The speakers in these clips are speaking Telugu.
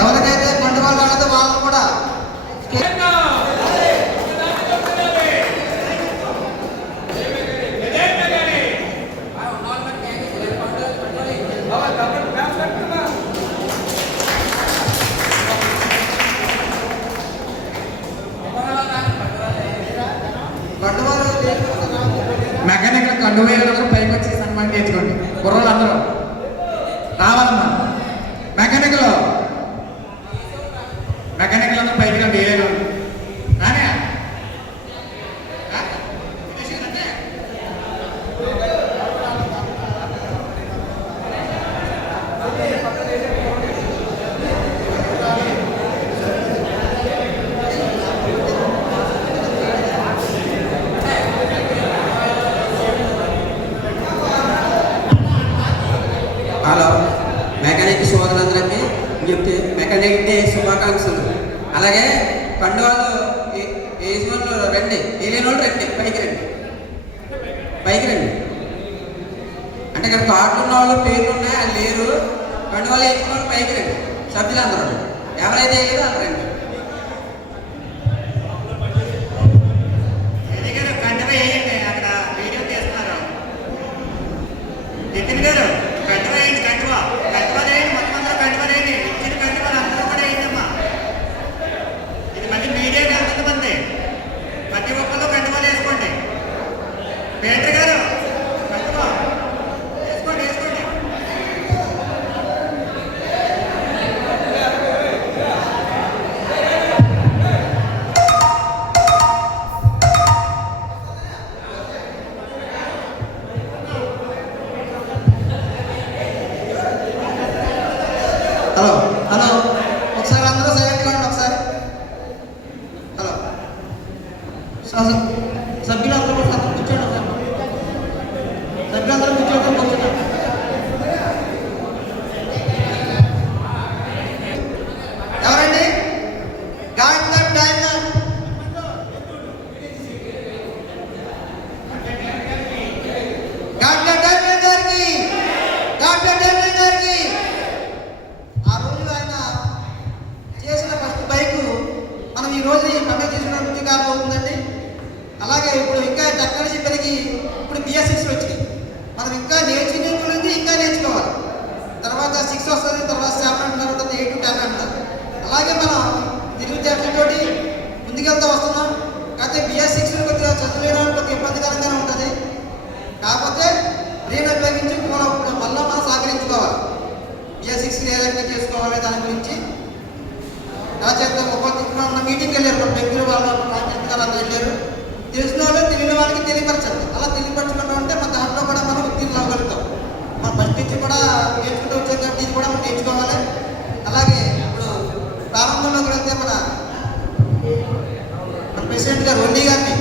ఎవరికైతే కొండ వాళ్ళు రాలేదో వాళ్ళు కూడా మెకానికల్ కండువేలు పైకి వచ్చి సన్మానం చేయించుకోండి. కుర్రోళ్ళు అందరూ రావాలమ్మా. మెకానికల్ అందరూ పైకి రండి. ఏలేరు రానే హలో మెకానిక్ సోదరులందరికీ చెప్తే మెకానిక్ డే శుభాకాంక్షలు. అలాగే పండు వాళ్ళు ఏజ్ వాళ్ళు రండి, ఏలేని వాళ్ళు రండి, పైకి రండి. అంటే ఇక్కడ కార్డులు ఉన్న వాళ్ళు పేర్లు ఉన్నాయి, అది లేరు. పండు వాళ్ళు వేసుకున్న వాళ్ళు పైకి రండి. సభ్యులందరూ ఎవరైతే వేయలేదో వాళ్ళు రండి. అక్కడ వీడియో తీస్తున్నారు. నితిన్ గారు కంటివా వేయండి. కంటివా వేయండి. మొత్తం అందరూ కంటివా వేయండి. ఇచ్చిన కంటివాలు అందరూ కూడా వేయండమ్మా. ఇది మళ్ళీ మీడియాకి వెళ్తుంది మంది. ప్రతి ఒక్కరు కంటివాలు వేసుకోండి. పేటర్ గారు కంటివా వేసుకోండి. హలో ఒకసారి అందరూ సైలెంట్గా ఉండండి. ఒకసారి హలో సభ్యులందరూ కూర్చోండి. సభ్యులందరూ కూర్చోండి. ఎవరండి డాక్టర్ డైమర్ గారికి ఆ రోజు ఆయన చేసిన ఫస్ట్ బైక్ మనం ఈ రోజు ఈ పండుగ చేసిన వృత్తి కాబోతుందండి. అలాగే ఇప్పుడు ఇంకా టెక్నాలజీ పెరిగి ఇప్పుడు BS6 వచ్చింది. మనం ఇంకా నేర్చుకునే గురించి ఇంకా నేర్చుకోవాలి. తర్వాత 6 వస్తుంది, తర్వాత 7 అంటారు, తర్వాత 8 10 అంటారు. అలాగే మనం తెలివితేటలతోటి ముందుకెళ్తూ వస్తున్నాం. కాకపోతే BS6 కొద్దిగా చదువులేడానికి కొద్దిగా ఇబ్బందికరంగానే ఉంటుంది. కాకపోతే బ్రెయిన్ ఉపయోగించి మళ్ళీ మనం సహకరించుకోవాలి. BS6 ఏ రకంగా చేసుకోవాలి దాని గురించి ఎలా చేద్దాం. ఒక్కొక్క మీటింగ్కి వెళ్ళారు, బెంగళూరు వాళ్ళు రాజకీయాలు వెళ్ళారు. తెలిసిన వాళ్ళు తెలియని వాళ్ళకి తెలియపరచండి. అలా తెలియపరచుకుంటూ ఉంటే మన దాంట్లో కూడా మనం ఉత్తీర్ణులు అవ్వగలుగుతాం. మన ఫస్ట్ నుంచి కూడా నేర్చుకుంటూ వచ్చాం కాబట్టి ఇది కూడా మనం నేర్చుకోవాలి. అలాగే ఇప్పుడు ప్రారంభంలోకి వెళ్తే మన ప్రెసిడెంట్ గారు వల్లి గారిని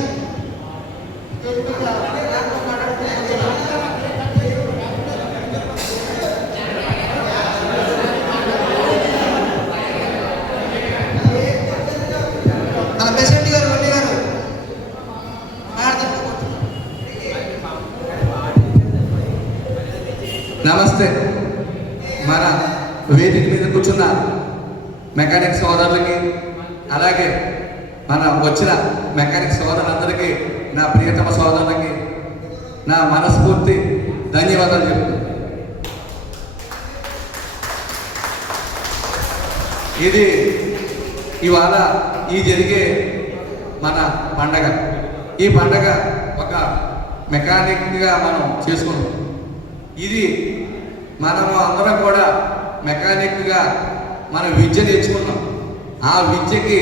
నమస్తే. మన వేదిక మీద కూర్చున్న మెకానిక్ సోదరులకి, అలాగే మన వచ్చిన మెకానిక్ సోదరులందరికీ, నా ప్రియతమ సోదరులకి నా మనస్ఫూర్తి ధన్యవాదాలు చెప్తున్నాను. ఇది ఇవాళ ఈ జరిగే మన పండగ. ఈ పండగ ఒక మెకానిక్గా మనం చేసుకుంటాం. ఇది మనము అందరం కూడా మెకానిక్గా మన విద్య నేర్చుకున్నాం. ఆ విద్యకి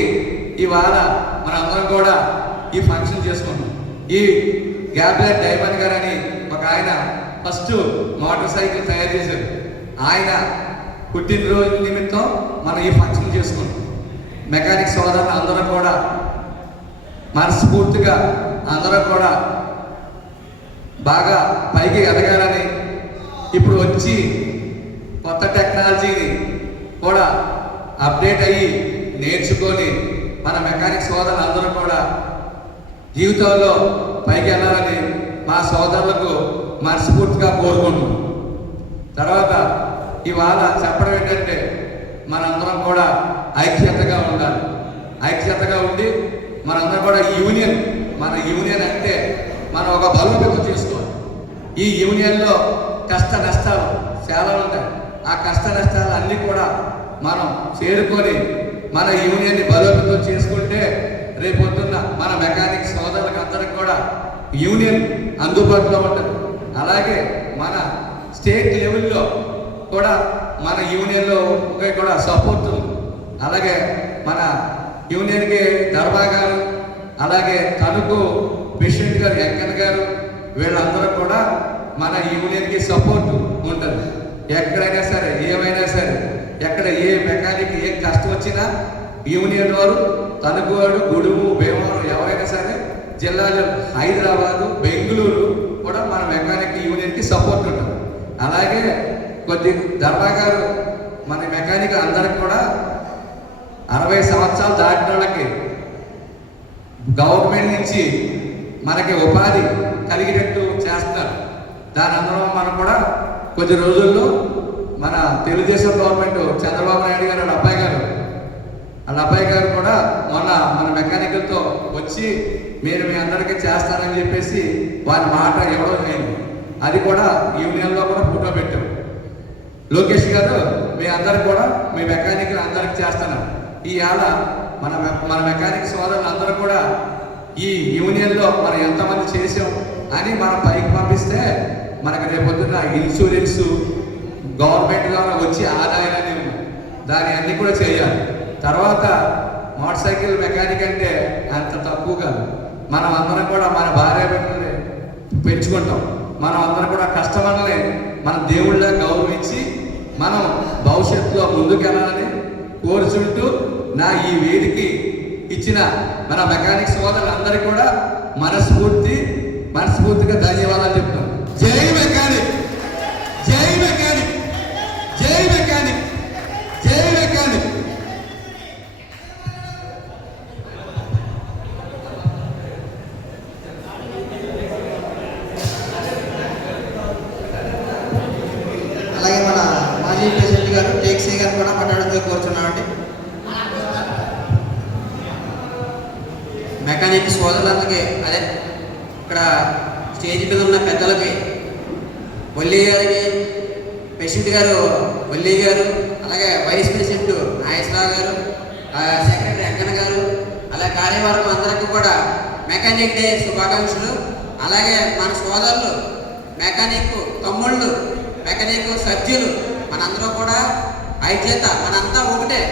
ఇవాళ మన అందరం కూడా ఈ ఫంక్షన్ చేసుకున్నాం. ఈ గ్యాబ్లెట్ డైమన్ గారు అని ఒక ఆయన ఫస్ట్ మోటార్ సైకిల్ తయారు చేశారు. ఆయన పుట్టినరోజు నిమిత్తం మనం ఈ ఫంక్షన్ చేసుకున్నాం. మెకానిక్ సోదరులు అందరం కూడా మనస్ఫూర్తిగా అందరం కూడా బాగా పైకి ఎదగాలని, ఇప్పుడు వచ్చి కొత్త టెక్నాలజీని కూడా అప్డేట్ అయ్యి నేర్చుకొని మన మెకానిక్ సోదరులు అందరూ కూడా జీవితంలో పైకి వెళ్ళాలని మా సోదరులకు మనస్ఫూర్తిగా కోరుకుంటున్నాం. తర్వాత ఇవాళ చెప్పడం ఏంటంటే మనందరం కూడా ఐక్యతగా ఉండాలి. ఐక్యతగా ఉండి మనందరం కూడా యూనియన్, మన యూనియన్ అంటే మనం ఒక బలోపేతం చేసుకోవాలి. ఈ యూనియన్లో కష్ట నష్టాలు చాలా ఉంటాయి. ఆ కష్ట నష్టాలు అన్నీ కూడా మనం చేరుకొని మన యూనియన్ని బలోపేతం చేసుకుంటే రేపొద్దున్న మన మెకానిక్ సోదరులకు అందరికి కూడా యూనియన్ అందుబాటులో ఉంటుంది. అలాగే మన స్టేట్ లెవెల్లో కూడా మన యూనియన్లో కూడా సపోర్ట్ ఉంది. అలాగే మన యూనియన్కి దర్బా గారు, అలాగే తణుకు ప్రెసిడెంట్ గారు వెంకన్న గారు, వీళ్ళందరూ కూడా మన యూనియన్కి సపోర్ట్ ఉంటుంది. ఎక్కడైనా సరే, ఏమైనా సరే, ఎక్కడ ఏ మెకానిక్ ఏ కష్టం వచ్చినా యూనియన్ వారు, తణుకు వాడు, గుడుము, భీమవరం ఎవరైనా సరే, జిల్లాలో హైదరాబాదు, బెంగళూరు కూడా మన మెకానిక్ యూనియన్కి సపోర్ట్ ఉంటుంది. అలాగే కొద్ది దర్బా గారు మన మెకానిక్ అందరికి కూడా 60 సంవత్సరాలు దాటిన వాళ్ళకి గవర్నమెంట్ నుంచి మనకి ఉపాధి కలిగేటట్టు చేస్తున్నారు. దాని అందరం మనం కూడా కొద్ది రోజుల్లో మన తెలుగుదేశం గవర్నమెంట్ చంద్రబాబు నాయుడు గారు వాళ్ళ అబ్బాయి గారు కూడా మొన్న మన మెకానికల్తో వచ్చి మీరు మీ అందరికీ చేస్తానని చెప్పేసి వారి మాట ఇవ్వడం అయింది. అది కూడా యూనియన్లో కూడా ఫోటో పెట్టాం. లోకేష్ గారు మీ అందరికి కూడా మీ మెకానికల్ అందరికి చేస్తున్నారు. ఈవేళ మన మెకానిక్ సోదరులు అందరూ కూడా ఈ యూనియన్లో మనం ఎంతమంది చేసాం అని మనం పైకి పంపిస్తే మనకు రేపొద్దున ఇన్సూరెన్స్ గవర్నమెంట్ ద్వారా వచ్చే ఆదాయాన్ని దాని అన్నీ కూడా చేయాలి. తర్వాత మోటార్ సైకిల్ మెకానిక్ అంటే అంత తక్కువ కాదు. మనం అందరం కూడా మన భార్య బిడ్డల్ని పెంచుకుంటాం. మనం అందరం కూడా కష్టమని మన దేవుళ్ళ గౌరవించి మనం భవిష్యత్తులో ముందుకెళ్ళాలని కోరుచుంటూ నా ఈ వేదికి ఇచ్చిన మన మెకానిక్ సోదరులందరికీ కూడా మనస్ఫూర్తిగా ధన్యవాదాలు చెప్తాం. జై మెకానిక్, జై మెకానిక్, జై మెకానిక్, జై మెకానిక్. అలాగే మన మాజీ ప్రెసిడెంట్ గారు టేక్సీ గారు కూడా మాట్లాడడానికి కోరుచున్నామండి. మెకానిక్ సోదరులందరికీ, అదే ఇక్కడ స్టేజ్ మీద ఉన్న పెద్దలకి, వల్లి గారికి, ప్రెసిడెంట్ గారు వల్లి గారు, అలాగే వైస్ ప్రెసిడెంట్ నాగేశ్వరరావు గారు, సెక్రటరీ వెంకన్న గారు, అలాగే కార్యవర్గం అందరికీ కూడా మెకానిక్ డే శుభాకాంక్షలు. అలాగే మన సోదరులు, మెకానిక్ తమ్ముళ్ళు, మెకానిక్ సభ్యులు, మనందరూ కూడా ఐక్యత, మనంతా ఒకటే.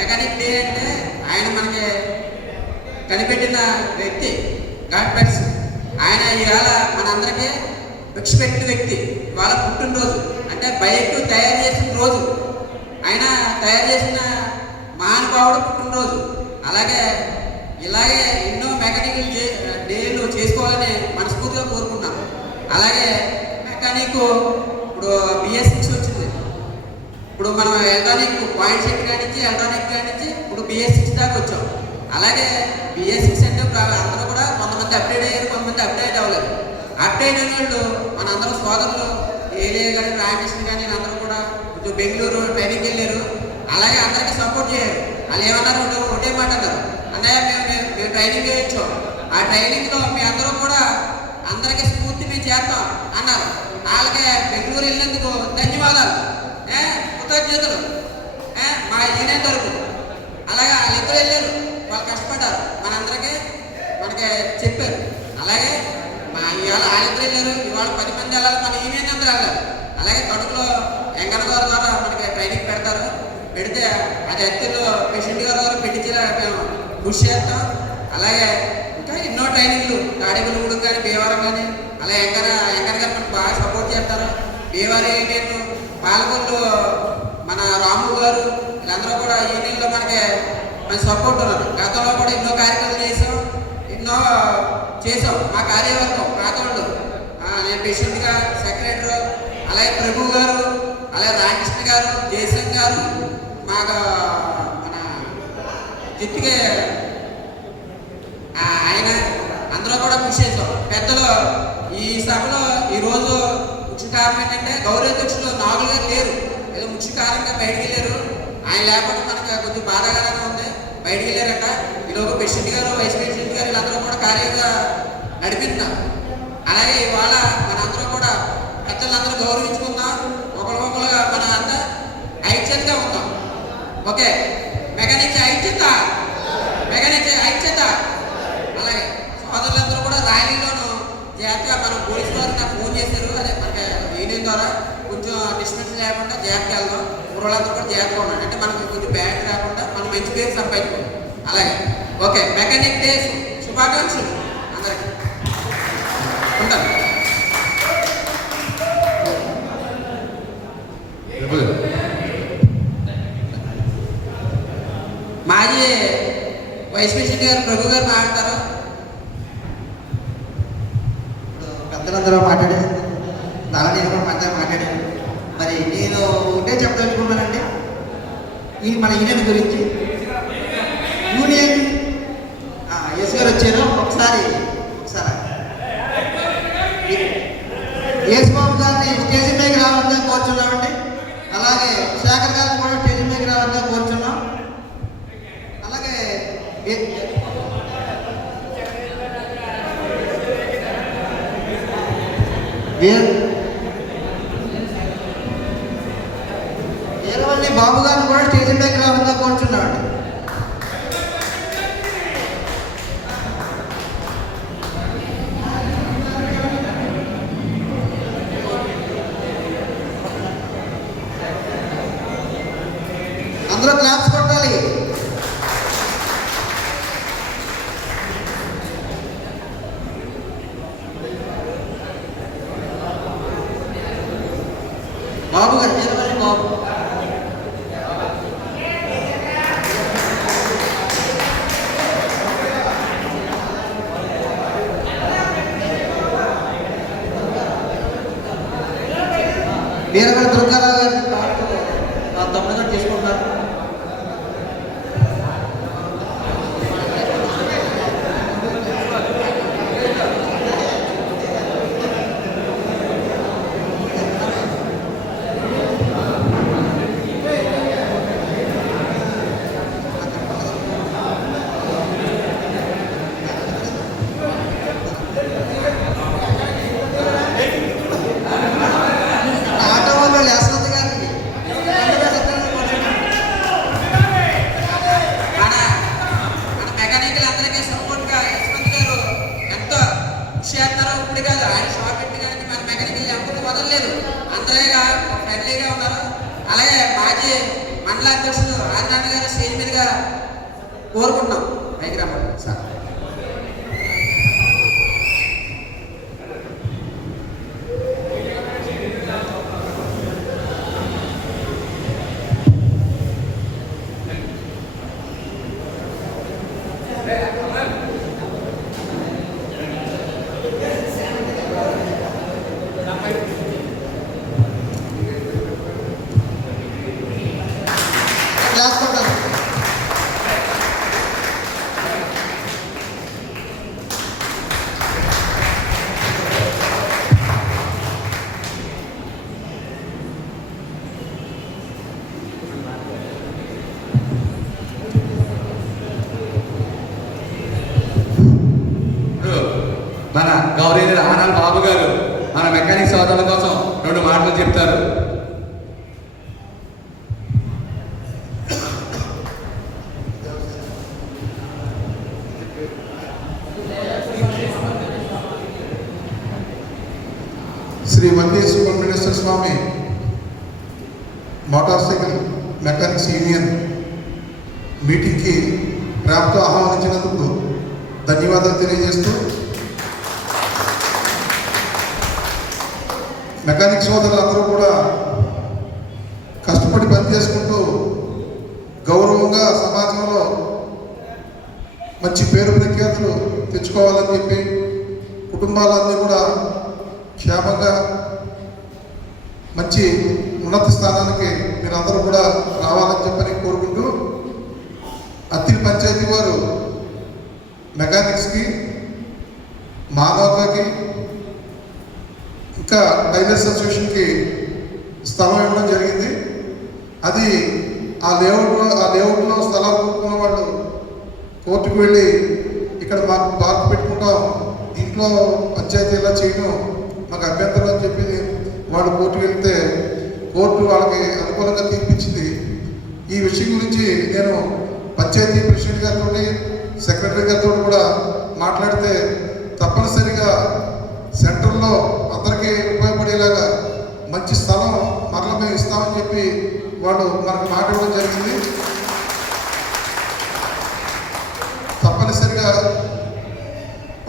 మెకానిక్ డే అంటే ఆయన మనకి కనిపెట్టిన వ్యక్తి గాడ్ పెట్స్. ఆయన ఇవాళ మనందరికీ విడిచిపెట్టిన వ్యక్తి. ఇవాళ పుట్టినరోజు అంటే బైక్ తయారు చేసిన రోజు, ఆయన తయారు చేసిన మహానుభావుడు పుట్టినరోజు. అలాగే ఇలాగే ఎన్నో మెకానికల్ డేలు చేసుకోవాలని మనస్ఫూర్తిగా కోరుకున్నాం. అలాగే మెకానిక్ ఇప్పుడు BS6 వచ్చింది. ఇప్పుడు మనం ఎలక్ట్రానిక్ పాయింట్ సెట్ కానించి ఎలక్ట్రానిక్ కానించి ఇప్పుడు BS6 దాకా వచ్చాం. అలాగే BS6 అంటే అందరూ కూడా కొంతమంది అప్డేట్ అయ్యారు, కొంతమంది అప్డేట్ అవ్వలేదు. అప్డేట్ అయిన వాళ్ళు మనందరూ సోదరులు ఏలే కానీ రామకృష్ణ కానీ అందరూ కూడా కొంచెం బెంగళూరు ట్రైనింగ్కి వెళ్ళారు. అలాగే అందరికీ సపోర్ట్ చేయారు. వాళ్ళు ఏమన్నారు, ఒకటే మాట అన్నారు, అన్నయ్య మేము ట్రైనింగ్ చేయించాం, ఆ ట్రైనింగ్లో మీ అందరూ కూడా అందరికీ స్ఫూర్తి మేము చేస్తాం అన్నారు. వాళ్ళకి బెంగళూరు వెళ్ళినందుకు ధన్యవాదాలు, కృతజ్ఞతలు మా యూనియన్ తరపు. అలాగే వాళ్ళిద్దరు వెళ్ళారు, వాళ్ళు కష్టపడ్డారు, మనకి చెప్పారు. అలాగే ఇవాళ వాళ్ళిద్దరు వెళ్ళారు, ఇవాళ 10 మంది వెళ్ళాలి, మన యూనియన్ అందరూ వెళ్ళాలి. అలాగే తణుకులో వెంకన్న గారి ద్వారా మనకి ట్రైనింగ్ పెడతారు. పెడితే అది అత్తిలో ప్రెసిడెంట్ గారి ద్వారా పెట్టించేలా మేము కృషి చేస్తాం. అలాగే ఇంకా ఎన్నో ట్రైనింగ్లు తాడేపల్లిగూడెం కానీ భీమవరం కానీ, అలాగే వెంకన్న గారు మనకు బాగా సపోర్ట్ చేస్తారు. భీమవరం యూనియన్, పాలకొల్లు మన రాము గారు, వీళ్ళందరూ కూడా యూనియన్లో మనకి మంచి సపోర్ట్ ఉన్నారు. గతంలో కూడా ఎన్నో కార్యక్రమాలు చేసాం. మా కార్యవర్గం రాతోళ్ళు, నేను ప్రెసిడెంట్గా, సెక్రటరీ, అలాగే ప్రభు గారు, అలాగే రామకృష్ణ గారు, జయసింగ్ గారు, మాకు మన జిత్తుకే ఆయన, అందరూ కూడా కృషి చేసాం. పెద్దలు ఈ సభలో ఈరోజు ముఖ్య కారణం ఏంటంటే గౌరవాధ్యక్షులు నాగులు గారు లేరు. ముఖ్య కారణంగా బయటికి వెళ్ళారు. ఆయన లేకపోతే మనకు కొంచెం బాధాకరంగా ఉంది. బయటికి వెళ్ళారట. ఈలోగా ప్రెసిడెంట్ గారు, వైస్ ప్రెసిడెంట్ గారు వీళ్ళందరూ కూడా కార్యంగా నడిపిస్తున్నారు. అలాగే ఇవాళ మనందరూ కూడా పెద్దలందరూ గౌరవించుకుందాం. ఒకరికొకరుగా మన అంతా ఐక్యతగా ఉందాం. ఓకే, మెకానిక్స్ ఐక్యత, మెకానిక్స్ ఐక్యత. అలాగే సోదరులందరూ కూడా ర్యాలీలోనూ జాగ్రత్తగా మనం పోలీసు వారు నాకు ఫోన్ చేశారు. అదే మనకి యూనియన్ ద్వారా కొంచెం డిస్టెన్స్ లేకుండా జాగ్రత్తగా వెళ్దాం. ఊళ్ళందరూ కూడా జాగ్రత్తగా ఉండండి. అంటే మనకు కొంచెం బ్యాడ్ రాకుండా మనం మంచి పేరు సంపాదించుకోండి. అలాగే ఓకే, మెకానిక్ డే శుభాకాంక్షలు అందరికీ. ఉంటాను. మాజీ వైస్ ప్రెసిడెంట్ గారు ప్రభు గారు మాట్లాడతారు. పెద్దలందరూ మాట్లాడారు, నారాయణ కూడా మాట్లాడారు. మరి నేను ఒకటే చెప్పదలుచుకున్నానండి ఈ మన యూనియన్ గురించి. యూనియన్ ఎస్ గారు వచ్చారు. ఒకసారి యేసుబాబు గారిని స్టేజ్ మీదకి రావాలని కోరుచున్నామండి. అలాగే శేఖర్ గారిని కూడా స్టేజ్ మీదకి రావాలని కోరుచున్నాం. అలాగే వీరవల్లి బాబు గారిని కూడా స్టేజ్ మీదకి రావాలని కోరుచున్నామండి. అందరూ క్లాప్స్ కొట్టాలి. బాబు గారు, వీరవల్లి బాబు. వీరవల్లి దుర్గారావు గారిని తమ్ముడుగా తీసుకుంటున్నారు. అందరేగా ఫ్రెండ్లీగా ఉన్నారు. అలాగే మాజీ మండల అధ్యక్షులు ఆదినారాయణ గారు స్టేజ్ మీదుగా కోరుకుంటున్నాం. పైకి రమ్మండి సార్. మన గౌరవ ఆనంద్ బాబు గారు మన మెకానిక్ సోదరుల కోసం 2 మాటలు చెప్తారు. Shri Valli Subrahmanyeswara Swamy motor cycle mechanics union మీటింగ్కి ప్రేమతో ఆహ్వానించినందుకు ధన్యవాదాలు తెలియజేస్తూ, మెకానిక్ సోదరులందరూ కూడా కష్టపడి పని చేసుకుంటూ గౌరవంగా సమాజంలో మంచి పేరు ప్రఖ్యాతులు తెచ్చుకోవాలని చెప్పి, కుటుంబాలన్నీ కూడా క్షేమంగా మంచి ఉన్నత స్థానానికి మీరందరూ కూడా రావాలని చెప్పని కోరుకుంటూ, అత్తిలి పంచాయతీ వారు మెకానిక్స్కి, మానవతకి, ఇంకా టైలర్స్ అసోసియేషన్కి స్థలం ఇవ్వడం జరిగింది. అది ఆ లేఅవుట్లో స్థలాలు కొనుక్కున్న వాళ్ళు కోర్టుకు వెళ్ళి ఇక్కడ మాకు పార్క్ పెట్టుకుంటాం, దీంట్లో పంచాయతీ ఇలా చేయడం మాకు అభ్యంతరం అని చెప్పి వాళ్ళు కోర్టుకు వెళ్తే కోర్టు వాళ్ళకి అనుకూలంగా తీర్పిచ్చింది. ఈ విషయం గురించి నేను పంచాయతీ ప్రెసిడెంట్ గారితో సెక్రటరీ గారితో కూడా మాట్లాడితే తప్పనిసరిగా సెంటర్లో అందరికీ ఉపయోగపడేలాగా మంచి స్థలం మరల మేము ఇస్తామని చెప్పి వాళ్ళు మనకు మాట ఇవ్వడం జరిగింది. తప్పనిసరిగా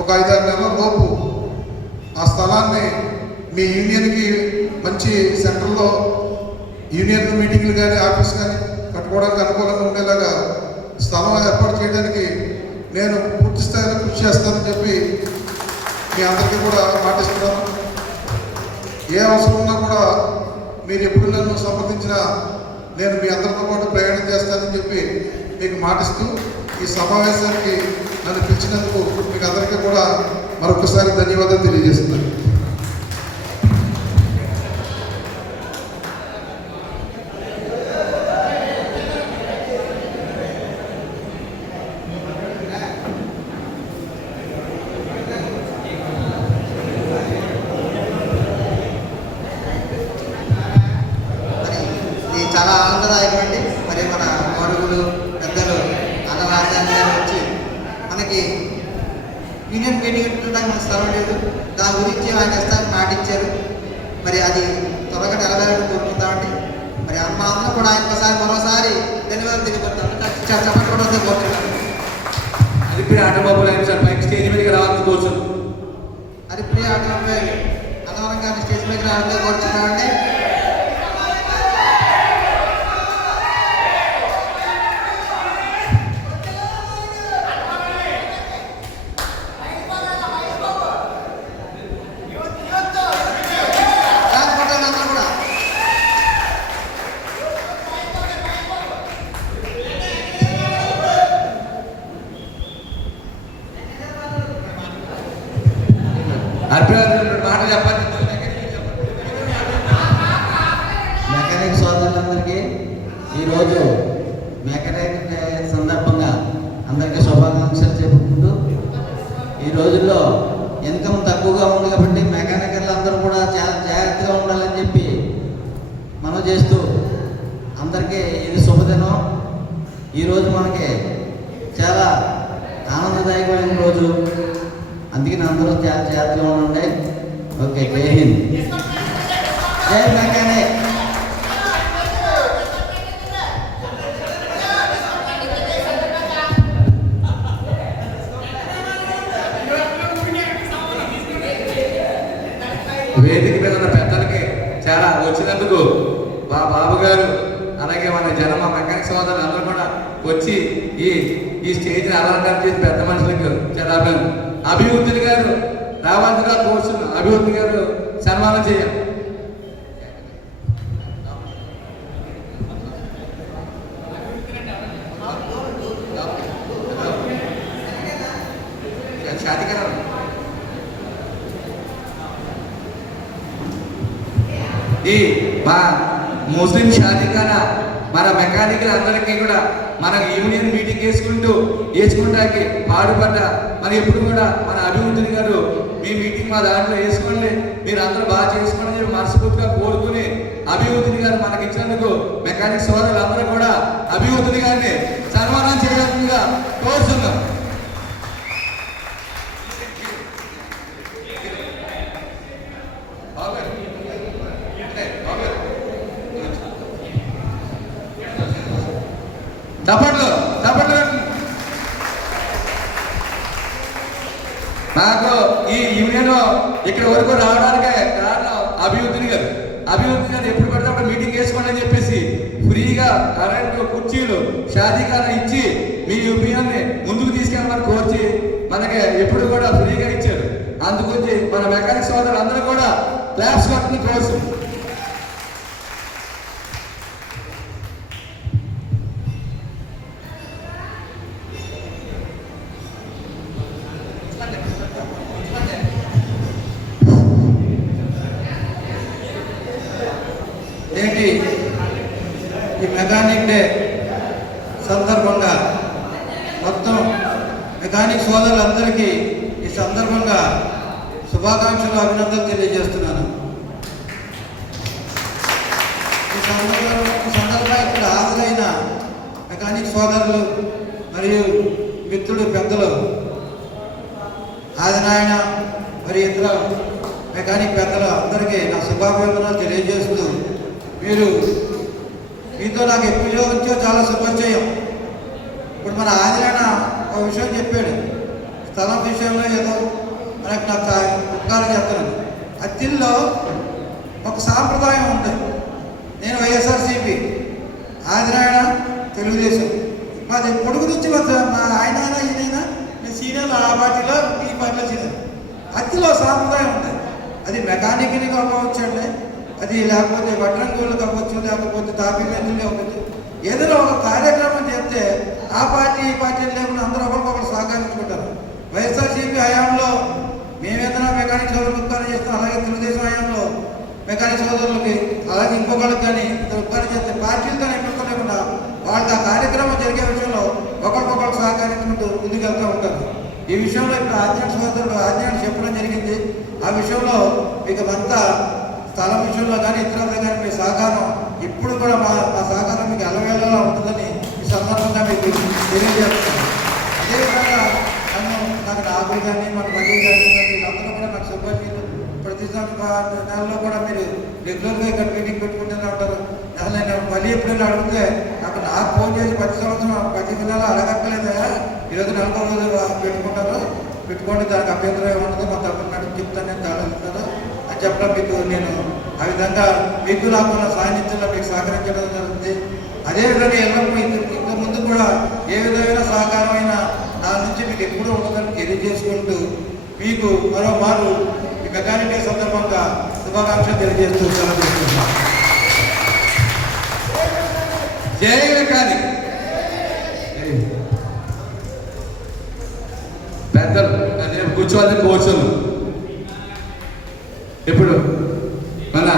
ఒక 5-6 నెలల లోపు ఆ స్థలాన్ని మీ యూనియన్కి మంచి సెంటర్లో యూనియన్ మీటింగ్లు కానీ ఆఫీస్ కానీ కట్టుకోవడానికి అనుకూలంగా ఉండేలాగా స్థలం ఏర్పాటు చేయడానికి నేను పూర్తి స్థాయిలో కృషి చేస్తానని చెప్పి మీ అందరికీ కూడా మాటిస్తున్నాను. ఏ అవసరం ఉన్నా కూడా మీరు ఎప్పుడు నన్ను సంప్రదించినా నేను మీ అందరితో పాటు ప్రయాణం చేస్తానని చెప్పి మీకు మాటిస్తూ ఈ సమావేశానికి నన్ను పిలిచినందుకు మీకు అందరికీ కూడా మరొకసారి ధన్యవాదాలు తెలియజేస్తున్నాను. ఇది చాలా ఆనందదాయకం అండి. మరి మన గౌరవులు పెద్దలు అన్నరాజాన్ని గారు వచ్చి మనకి యూనియన్ మీటింగ్ పెట్టడానికి మనకు స్థలం లేదు, దాని గురించి ఆయన ఇస్తానికి మాటిచ్చారు. మరి అది త్వరగా నెరవేరడం కోరుకుంటామండి. మరి అమ్మ అందరూ కూడా ఆయన ఒకసారి మరోసారి ధన్యవాదాలు తెలియపడతాం. చెప్పండి కూడా వస్తే కోరుతున్నాను. అరిపిడి ఆటోబాబులు ఆయన సార్ పైకి స్టేజ్ మీదకి రావాలని కోరుతున్నాను. అరిపిడి ఆటోబాబు అన్నవరం గారిని స్టేజ్ మీదకి రావాలని కోరుతున్నామండి. మాట చెప్పండి. మెకానిక్ సోదరులందరికీ ఈరోజు మెకానిక్ డే సందర్భంగా అందరికీ శుభాకాంక్షలు చెప్పుకుంటూ, ఈ రోజుల్లో ఇన్కమ్ తక్కువగా ఉంది కాబట్టి మెకానికర్లు అందరూ కూడా చాలా జాగ్రత్తగా ఉండాలని చెప్పి మనం చేస్తూ అందరికీ ఇది శుభదినం. ఈరోజు మనకి చాలా ఆనందదాయకమైన రోజు, అందుకని అందరూ చాలా జాగ్రత్తగా ఉండండి. ఓకే, జై హింద్, జై మెకానిక్. వేదిక మీద ఉన్న పెద్దలకి చాలా వచ్చినందుకు మా బాబు గారు అలాగే మన జనమ మెకానిక్ సోదరులు అందరూ కూడా వచ్చి ఈ స్టేజ్ని అలంకారం చేసి పెద్ద మనుషులకు చాలా అభివృద్ధి గారు రావాల్సిగా కోరుచున్న అభివృద్ధి గారు సన్మానం చేయాలి. ఈ మా ముస్లిం షాదీఖానా మన మెకానికల్ అందరికీ కూడా మన యూనియన్ మీటింగ్ వేసుకుంటానికి పాడుపడ్డ మరి ఎప్పుడు కూడా మన అభివృద్ధి గారు మీ మీటింగ్ మా దాంట్లో వేసుకోండి, మీరు అందరూ బాగా చేసుకోండి చెప్పి మనస్ఫూర్తిగా కోరుకుని అభివృద్ధి గారు మనకి ఇచ్చినందుకు మెకానిక్ సోదరులు అందరూ కూడా అభివృద్ధి గారిని సన్మానం చేయడానికి కోరుతున్నాం. చప్పట్లు చప్పట్లు. నాకు ఈ యూనియన్ ఇక్కడ వరకు రావడానికే కారణం అభివృద్ధి గారు. అభివృద్ధి గారు ఎప్పుడు పడితే అప్పుడు మీటింగ్ వేసుకోండి అని చెప్పేసి ఫ్రీగా కరెంటు కుర్చీలు షాదీఖానా ఇచ్చి మీ యూనియన్ని ముందుకు తీసుకెళ్ళమని కోర్చి మనకి ఎప్పుడు కూడా ఫ్రీగా ఇచ్చారు. అందుగురించి మన మెకానిక్ సోదరులు అందరూ కూడా క్లాప్స్ కొట్టుకుని కోర్సు. ఏంటి ఈ మెకానిక్ డే సందర్భంగా మొత్తం మెకానిక్ సోదరులందరికీ ఈ సందర్భంగా శుభాకాంక్షలు అభినందనలు తెలియజేస్తున్నాను. ఈ సందర్భంగా ఇక్కడ హాజరైన మెకానిక్ సోదరులు మరియు మిత్రుడు పెద్దలు ఆదినారాయణ మరియు ఇతర మెకానిక్ పెద్దలు అందరికీ నా శుభాభివందనాలు తెలియజేస్తూ, మీతో నాకు ఎప్పుడు వచ్చో చాలా శుభోచ్చయం. ఇప్పుడు మన ఆదినారాయణ ఒక విషయం చెప్పాడు, స్థలం విషయంలో ఏదో మనకు నాకు ఉపకారం చెప్తున్నాను. అత్తిల్లో ఒక సాంప్రదాయం ఉంది. నేను వైఎస్ఆర్సీపీ, ఆదినారాయణ తెలుగుదేశం. మాది పొడుగు నుంచి మా ఆయన ఈయనైనా నేను సీనియర్లు ఆ పార్టీలో ఈ పార్టీలో సీనియర్. అత్తిలో సాంప్రదాయం ఉంది. అది మెకానిక్ని కావచ్చండి, అది లేకపోతే వడ్రంగులు కావచ్చు, లేకపోతే తాపీ మెతులు అవ్వచ్చు. ఏదైనా ఒక కార్యక్రమం చేస్తే ఆ పార్టీ ఈ పార్టీ లేకుండా అందరూ ఒకరికొకరు సహకరించుకుంటారు. వైఎస్ఆర్సీపీ హయాంలో మేమేదైనా మెకానిక్ సోదరులు ఉపకారం చేస్తాం, అలాగే తెలుగుదేశం హయాంలో మెకానిక్ సోదరులకి అలాగే ఇంకొకరికి కానీ ఉపకారం చేస్తే పార్టీలతో ఎన్నుకో లేకుండా వాళ్ళకి ఆ కార్యక్రమం జరిగే విషయంలో ఒకరికొకరు సహకరించుకుంటూ ముందుకెళ్తూ ఉంటారు. ఈ విషయంలో ఇప్పుడు ఆజ్ఞాన సోదరులు ఆజ్ఞాన చెప్పడం జరిగింది. ఆ విషయంలో మీకు అంతా స్థలం విషయంలో కానీ ఇతరులతో కానీ మీ సహకారం ఇప్పుడు కూడా మా సహకారం మీకు ఎల్లవేళలా ఉంటుందని ఈ సందర్భంగా మీకు తెలియజేస్తాను. అదేవిధంగా నాకు నాగులు కానీ మన మళ్ళీ కానీ వీళ్ళందరూ కూడా నాకు శుభాశీలు. ప్రతి నెలలో కూడా మీరు రెగ్యులర్గా ఇక్కడ మీటింగ్ పెట్టుకుంటూనే ఉంటారు. అసలు నేను మళ్ళీ ఎప్పుడైనా అడిగితే అక్కడ నాకు ఫోన్ చేసి ప్రతి నెల అడగక్కలేదా, ఈరోజు 4వ రోజు పెట్టుకోండి, దానికి అభ్యంతరం ఏముంటుందో మా తప్పని చెప్తాను, నేను అడుగుతాను అని చెప్పడం మీకు నేను ఆ విధంగా మీకు నాకున్న సాన్నిధ్యంలో మీకు సహకరించడం జరుగుతుంది. అదేవిధంగా ఎల్లప్పుడూ ఇంత ముందు కూడా ఏ విధమైన సహకారమైన నా నుంచి మీకు ఎప్పుడూ ఉంటుందని తెలియజేసుకుంటూ మీకు మరోమారు ఈ మెకానిక్ డే సందర్భంగా శుభాకాంక్షలు తెలియజేస్తూ సెలవు తీసుకుంటున్నాను. జై మెకానిక్. పెద్దలు నేను కూర్చోవాలి కోర్సులు. ఇప్పుడు మన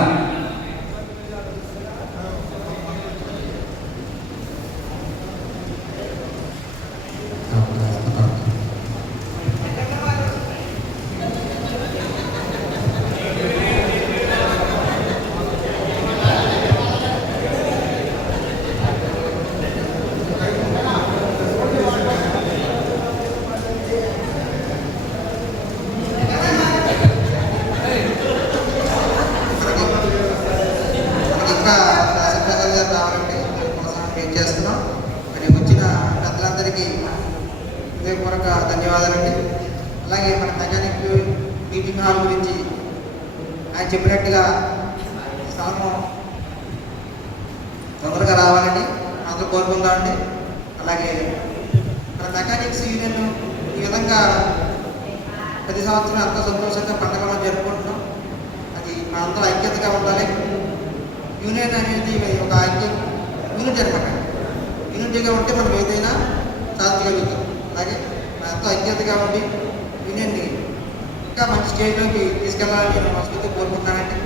చేస్తున్నాం. మరి వచ్చిన పెద్దలందరికీ హృదయపూర్వక ధన్యవాదాలండి. అలాగే మన మెకానిక్ మీటింగ్ హాల్ గురించి ఆయన చెప్పినట్టుగా స్థలము తొందరగా రావాలని అందరూ కోరుకుందామండి. అలాగే మన మెకానిక్స్ యూనియన్ ఈ విధంగా ప్రతి సంవత్సరం ఎంతో సంతోషంగా పండుగలో జరుపుకుంటున్నాం. అది మనందరూ ఐక్యతగా ఉండాలి. యూనియన్ అనేది ఒక యూనిట్ అనమాట. యూనిటీగా ఉంటే మనం ఏదైనా సాధించగలుగుతాం. అలాగే ఎంతో ఐక్యతగా ఉండి యూనియన్ని ఇంకా మంచి స్టేజ్లోకి తీసుకెళ్ళాలని నేను మనస్ఫూర్తిగా కోరుకుంటున్నానండి.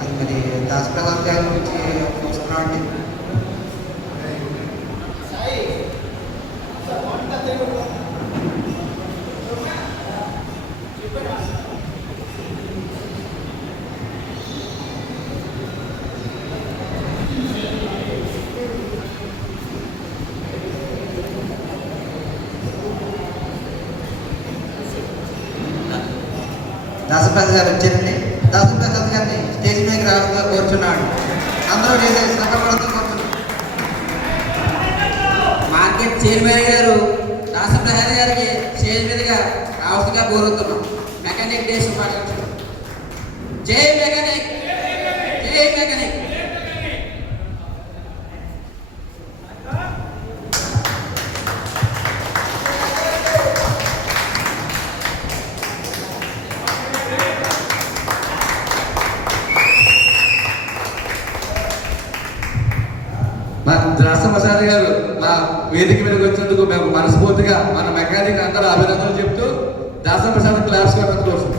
అది మరి దాసప్రసాద్ గారి గురించి చూస్తున్నామండి. దాసప్రసాద్ గారు వచ్చారండి. దాసప్రసాద్ గారిని స్టేజ్ మీద రావడంగా కోరుచున్నాడు. అందరూ వేసే సభపడుతూ కోరుచున్నాడు. మార్కెట్ చైర్మన్ గారు దాసప్రసాద్ గారికి స్టేజ్ మీదుగా రావడంగా కోరుతున్నాం. మెకానిక్ డే శుభాకాంక్షలు. జై మెకానిక్, జై మెకానిక్. మా రాష్ట్రప్రసాద్ గారు మా వేదిక మీదకి వచ్చినందుకు మేము మనస్ఫూర్తిగా మన మెకానిక్ అందరూ అభినందనలు చెప్తూ దాసం ప్రసాద్ క్లాస్ కోసం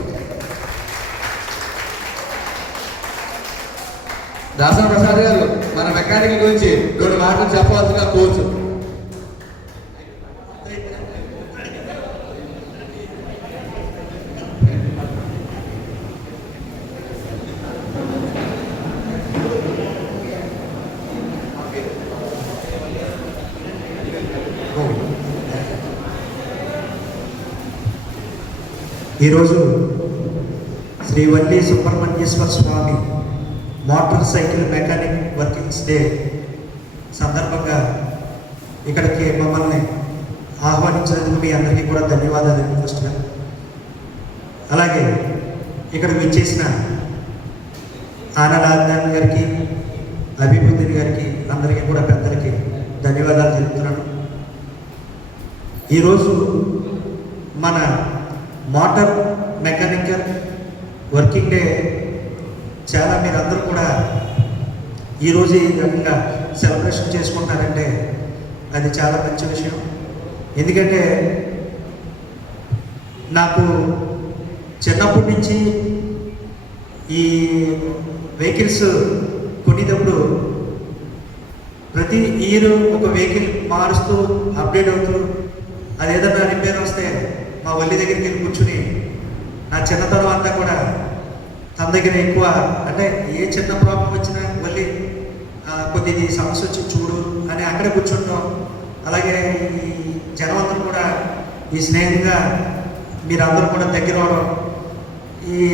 దాసం ప్రసాద్ గారు మన మెకానిక్ గురించి 2 మాటలు చెప్పవలసిందిగా కోరుచు. ఈరోజు Shri Valli Subrahmanyeswara Swamy motorcycle mechanic workings day సందర్భంగా ఇక్కడికి మమ్మల్ని ఆహ్వానించినందుకు మీ అందరికీ కూడా ధన్యవాదాలు ఫస్ట్గా. అలాగే ఇక్కడికి విచ్చేసిన ఆనరాజధాని గారికి, అభిబుద్ధిని గారికి, అందరికీ కూడా పెద్దలకి ధన్యవాదాలు తెలుపుతున్నాను. ఈరోజు మన మోటార్ మెకానికల్ వర్కింగ్ డే చాలా మీరందరూ కూడా ఈరోజు ఈ రకంగా సెలబ్రేషన్ చేసుకుంటారంటే అది చాలా మంచి విషయం. ఎందుకంటే నాకు చిన్నప్పటి నుంచి ఈ వెహికల్స్ కొనేటప్పుడు ప్రతి ఇయర్ ఒక వెహికల్ మారుస్తూ అప్డేట్ అవుతూ అది ఏదన్నా రిపేర్ వస్తే మా వల్లి దగ్గరికి వెళ్ళి కూర్చుని నా చిన్నతనం అంతా కూడా తన దగ్గర ఎక్కువ అంటే ఏ చిన్న ప్రాబ్లం వచ్చినా వల్లి కొద్దిగా సమస్య వచ్చి చూడు అని అక్కడే కూర్చుంటాం. అలాగే ఈ జనం అందరూ కూడా ఈ స్నేహంగా మీరందరూ కూడా దగ్గర అవడం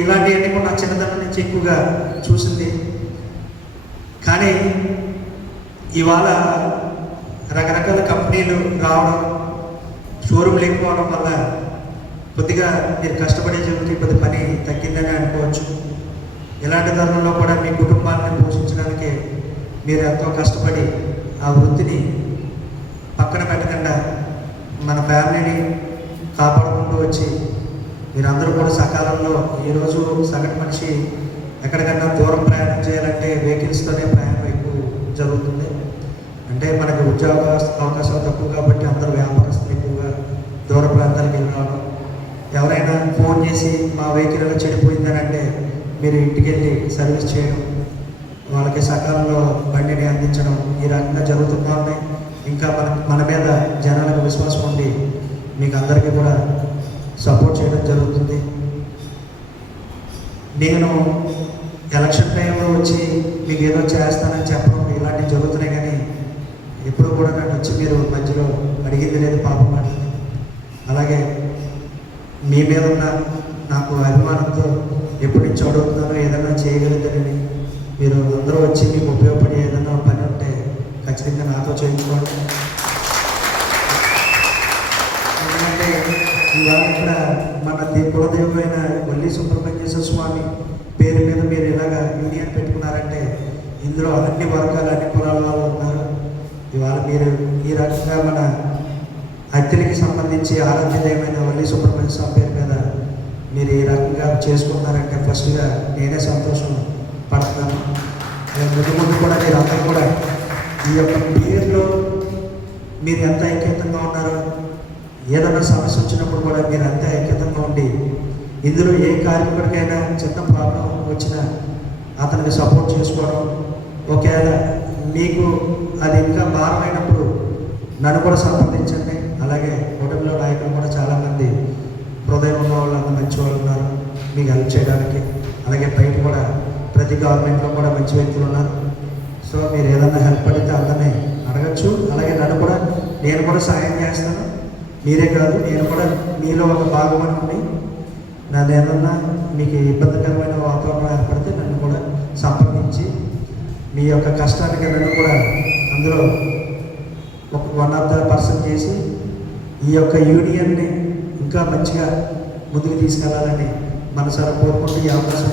ఇలాంటివన్నీ కూడా నా చిన్నతనం నుంచి ఎక్కువగా చూసింది. కానీ ఇవాళ రకరకాల కంపెనీలు రావడం, షోరూమ్ లేకపోవడం వల్ల కొద్దిగా మీరు కష్టపడే జీవికి కొద్ది పని తగ్గిందని అనుకోవచ్చు. ఇలాంటి తరుణంలో కూడా మీ కుటుంబాన్ని పోషించడానికి మీరు ఎంతో కష్టపడి ఆ వృత్తిని పక్కన పెట్టకుండా మన ఫ్యామిలీని కాపాడుకుంటూ వచ్చి మీరందరూ కూడా సకాలంలో ఈరోజు సగటు మనిషి ఎక్కడికన్నా దూరం ప్రయాణం చేయాలంటే వెహికల్స్తోనే ప్రయాణం ఎక్కువ జరుగుతుంది. అంటే మనకి ఉద్యోగ అవకాశాలు తక్కువ కాబట్టి అందరూ వ్యాపారస్తులు ఎక్కువగా దూర ప్రాంతాలకు వెళ్ళి రావడం. ఎవరైనా ఫోన్ చేసి మా వెహికల్ ఎలా చెడిపోయిందని అంటే మీరు ఇంటికి వెళ్ళి సర్వీస్ చేయడం, వాళ్ళకి సకాలంలో బండిని అందించడం ఈ రకంగా జరుగుతూ ఉన్నాయి. ఇంకా మన మీద జనాలకు విశ్వాసం ఉండి మీకు అందరికీ కూడా సపోర్ట్ చేయడం జరుగుతుంది. నేను ఎలక్షన్ టైంలో వచ్చి మీకు ఏదో చేస్తానని చెప్పడం ఇలాంటివి జరుగుతున్నాయి. కానీ ఎప్పుడు కూడా నన్ను వచ్చి మీరు మధ్యలో అడిగింది లేదు పాపం అని. అలాగే మీ మీద ఉన్న నాకు అభిమానంతో ఎప్పటి నుంచి అడుగుతున్నానో ఏదైనా చేయగలుగుతానని మీరు అందరూ వచ్చి మీకు ఉపయోగపడే ఏదైనా పని ఉంటే ఖచ్చితంగా నాతో చేయించుకోండి. ఎందుకంటే ఇవాళ ఇక్కడ మన కులదేవుడైన వల్లి సుబ్రహ్మణ్యేశ్వర స్వామి పేరు మీద మీరు ఇలాగా యూనియన్ పెట్టుకున్నారంటే ఇందులో అన్ని వర్గాలు అన్ని కులాల వాళ్ళు ఉన్నారు. ఇవాళ మీరు ఈ రకంగా మన అత్తిలికి సంబంధించి ఆరాధ్యమైన వల్లి సుబ్రహ్మణ్య స్వామి పేరు మీద మీరు ఈ రకంగా చేసుకున్నారంటే ఫస్ట్గా నేనే సంతోషం పడుతున్నాను. ముందు కూడా మీరు అందరూ కూడా ఈ యొక్క పేరులో మీరు ఎంత ఐక్యతంగా ఉన్నారో, ఏదైనా సమస్య వచ్చినప్పుడు కూడా మీరు అంత ఐక్యతంగా ఉండి ఇందులో ఏ కార్మికుడికైనా చిన్న ప్రాబ్లం వచ్చినా అతనికి సపోర్ట్ చేసుకోవడం, ఒకవేళ మీకు అది ఇంకా భారమైనప్పుడు నన్ను కూడా సంప్రదించండి. అలాగే కూటమిలో నాయకులు కూడా చాలామంది హృదయం ఉన్న వాళ్ళు మంచి వాళ్ళు ఉన్నారు మీకు హెల్ప్ చేయడానికి. అలాగే బయట కూడా ప్రతి గవర్నమెంట్లో కూడా మంచి వ్యక్తులు ఉన్నారు. సో మీరు ఏదైనా హెల్ప్ పడితే అందరినీ అడగచ్చు. అలాగే నేను కూడా సాయం చేస్తాను. మీరే కాదు, నేను కూడా మీలో ఒక భాగమని ఉండి నాది ఏదన్నా మీకు ఇబ్బందికరమైన వాతావరణం ఏర్పడితే నన్ను కూడా సంప్రదించి మీ యొక్క కష్టానికి నన్ను కూడా అందులో ఒక 1% చేసి ఈ యొక్క యూనియన్ని ఇంకా మంచిగా ముందుకు తీసుకెళ్లాలని మనసారా కోరుకుంటూ ఈ అవకాశం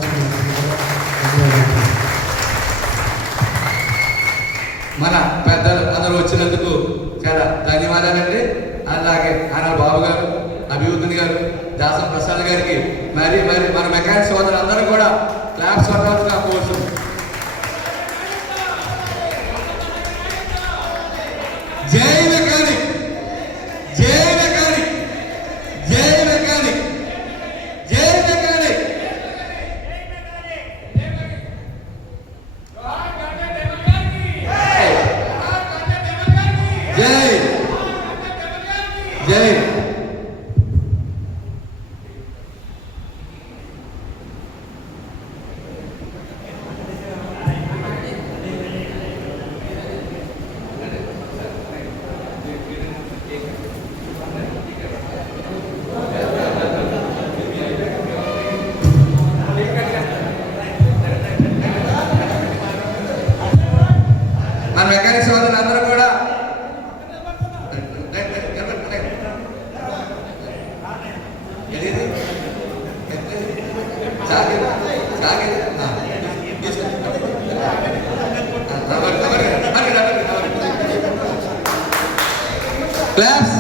మన పెద్దలు అందరూ వచ్చినందుకు చాలా ధన్యవాదాలండి. అలాగే ఆనా బాబు గారు, అభివృద్ధిని గారు, దాసం ప్రసాద్ గారికి మరి మన మెకానిక్ సోదరులు అందరూ కూడా క్లాప్స్ కొట్టాల్సిన కోరుతూ జై మెకానిక్. జై జై మన మెకానిక్ సోదరులు అందరూ కూడా క్లాప్స్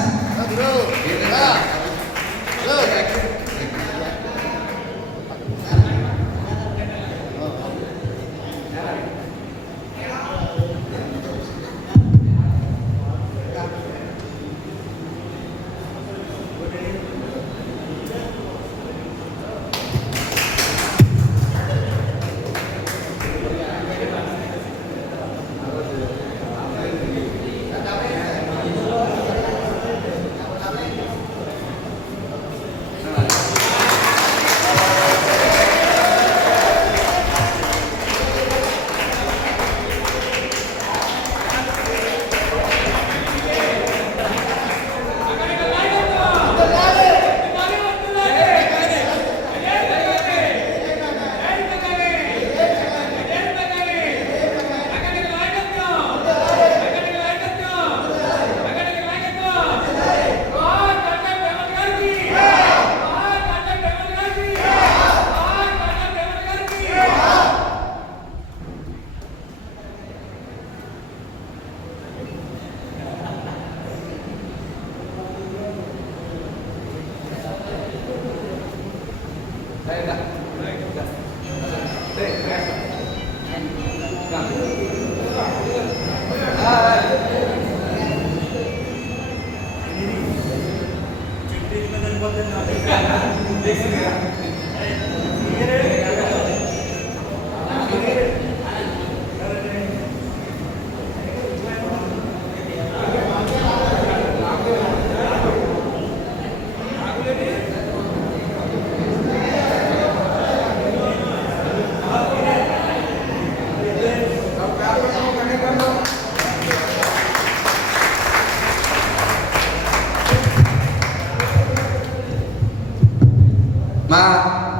మా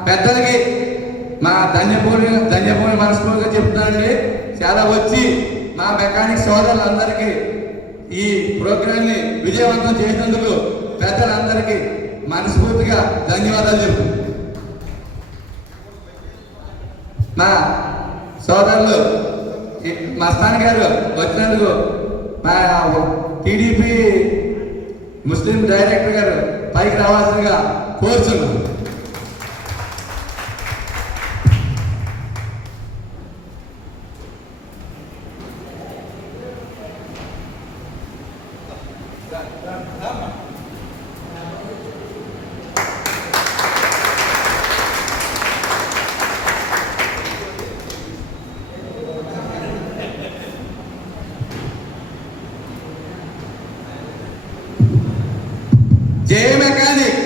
పెద్దలకి మా ధన్యపూర్ణ మనస్ఫూర్తిగా చెప్తున్నానండి. చాలా వచ్చి మా మెకానిక్ సోదరులందరికీ ఈ ప్రోగ్రాన్ని విజయవంతం చేసినందుకు పెద్దలందరికీ మనస్ఫూర్తిగా ధన్యవాదాలు చెప్తున్నాను. మా సోదరులు మస్తాన్ గారు వచ్చినందుకు మా టీడీపీ ముస్లిం డైరెక్టర్ గారు పైకి రావాల్సిందిగా కోరుచున్నాను. జై మెకానిక్,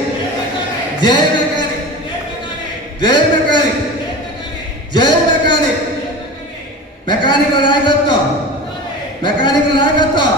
జై మెకానిక్, జై మెకానిక్, జై మెకానిక్, మెకానిక్ నాయకత్వం, మెకానిక్ నాయకత్వం.